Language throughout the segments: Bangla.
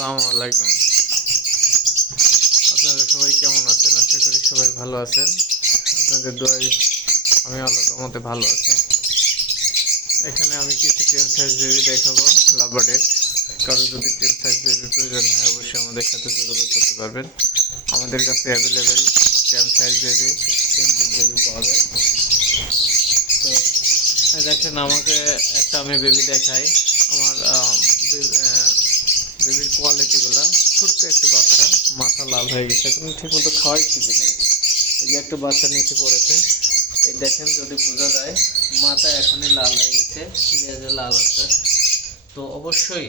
আসসালামু আলাইকুম। আপনারা সবাই কেমন আছেন? আশা করি সবাই ভালো আছেন। আপনাদের দোয়ায় আমি আল্লাহর রহমতে ভালো আছি। এখানে আমি কিছু টেন সাইজ বেবি দেখাবো লাভবার্ডের। কারো যদি টেন সাইজ বেবি প্রয়োজন হয় অবশ্যই আমাদের সাথে যোগাযোগ করতে পারবেন। আমাদের কাছে অ্যাভেলেবেল টেন সাইজ বেবি, তিনজন বেবি পাওয়া যায়। তো দেখেন, আমাকে একটা আমি বেবি দেখাই। আমার বেবির কোয়ালিটিগুলো ছোট্ট একটু বাচ্চা, মাথা লাল হয়ে গেছে, এখন ঠিক মতো খাওয়াই শিখে নেই। এই যে একটা বাচ্চা নিচে পড়েছে, এই দেখেন যদি বোঝা যায় মাথা এখনই লাল হয়ে গেছে, লেজে লাল আছে। তো অবশ্যই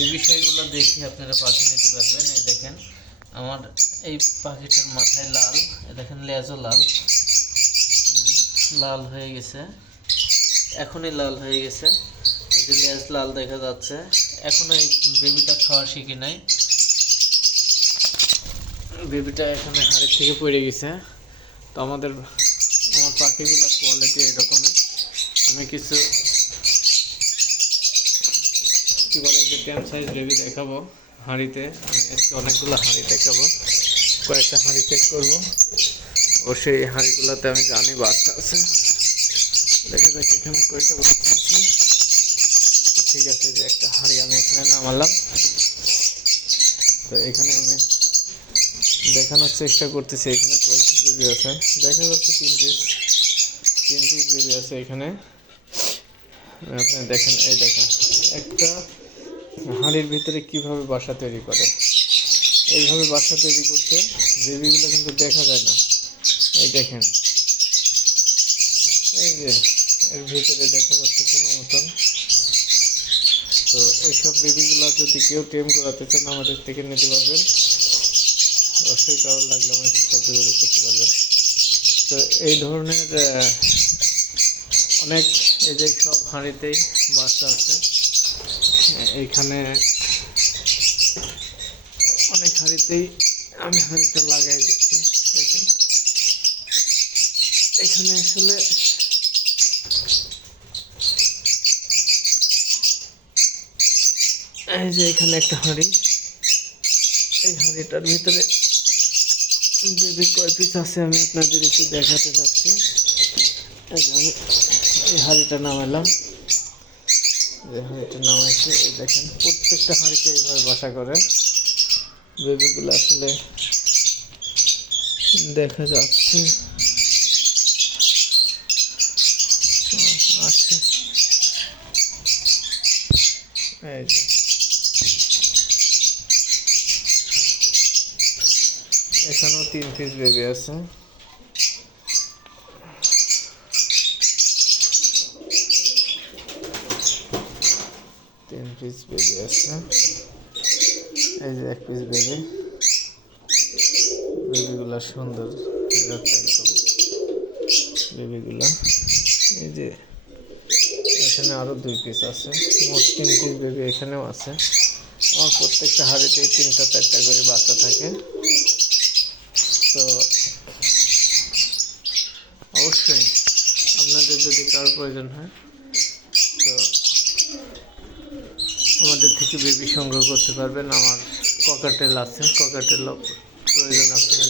এই বিষয়গুলো দেখে আপনারা পাখি নিতে পারবেন। এই দেখেন আমার এই পাখিটার মাথায় লাল, এই দেখেন লেজও লাল, লাল হয়ে গেছে, এখনই লাল হয়ে গেছে। এই যে লেজ লাল দেখা যাচ্ছে, এখনো এই বেবিটা খাওয়া শিখি নাই। বেবিটা এখানে হাড়ির থেকে পড়ে গেছে। তো আমার পাখিগুলোর কোয়ালিটি এরকমই। আমি কিছু কী বলে যে টেন সাইজ বেবি দেখাবো হাঁড়িতে। আমি আজকে অনেকগুলো হাঁড়ি দেখাবো, কয়েকটা হাঁড়ি চেক করবো। ও সেই হাঁড়িগুলোতে আমি জানি বাচ্চা আছে। দেখে দেখে এখানে কয়টা বাচ্চা আছে। ঠিক আছে, যে একটা হাঁড়ি আমি এখানে নামালাম। তো এখানে আমি দেখানোর চেষ্টা করতেছি এখানে কয় পিস বেবি আছে। দেখা যাচ্ছে তিন পিস বেবি আছে এখানে। আপনি দেখেন, এই দেখেন একটা হাঁড়ির ভিতরে কিভাবে বাসা তৈরি করে। এইভাবে বাসা তৈরি করতে বেবিগুলো কিন্তু দেখা যায় না। এই দেখেন, এই যে এর ভিতরে দেখা যাচ্ছে কোনো মতন। তো এইসব বেবিগুলো যদি কেউ টেম করাতে চান আমাদের থেকে নিতে পারবেন। অবশ্যই কারোর লাগলে আমার সাথে যোগাযোগ করতে পারবেন। তো এই ধরনের অনেক, এই যে সব হাঁড়িতেই বাচ্চা আছে। এইখানে অনেক হাঁড়িতেই আমি হাঁড়িটা লাগাই দিচ্ছি। দেখেন এখানে আসলে এই যে এখানে একটা হাঁড়ি, এই হাঁড়িটার ভিতরে বেবি কয় পিস আছে আমি আপনাদের একটু দেখাতে চাচ্ছি। এই যে আমি এই হাঁড়িটা নামালাম, যে হাঁড়িটা নামাইছি, এই দেখেন প্রত্যেকটা হাঁড়িতে এইভাবে বাসা করে বেবিগুলো আসলে দেখা যাচ্ছে আছে। এই যে এখানেও 3 পিস বেবি আছে। তিন পিস বেবি আছে। এই যে 1 পিস বেবি। বেবিগুলা সুন্দর একদম বেবিগুলা। এই যে এখানে আরও 2 পিস আছে, মোট 3 পিস বেবি এখানেও আছে। আমার প্রত্যেকটা হাঁড়িতেই 3টা 4টা করে বাচ্চা থাকে। তো অবশ্যই আপনাদের যদি কারোর প্রয়োজন হয় তো আমাদের থেকে বেবি সংগ্রহ করতে পারবেন। আমার ককাটেল আছে, ককাটেল প্রয়োজন আপনারা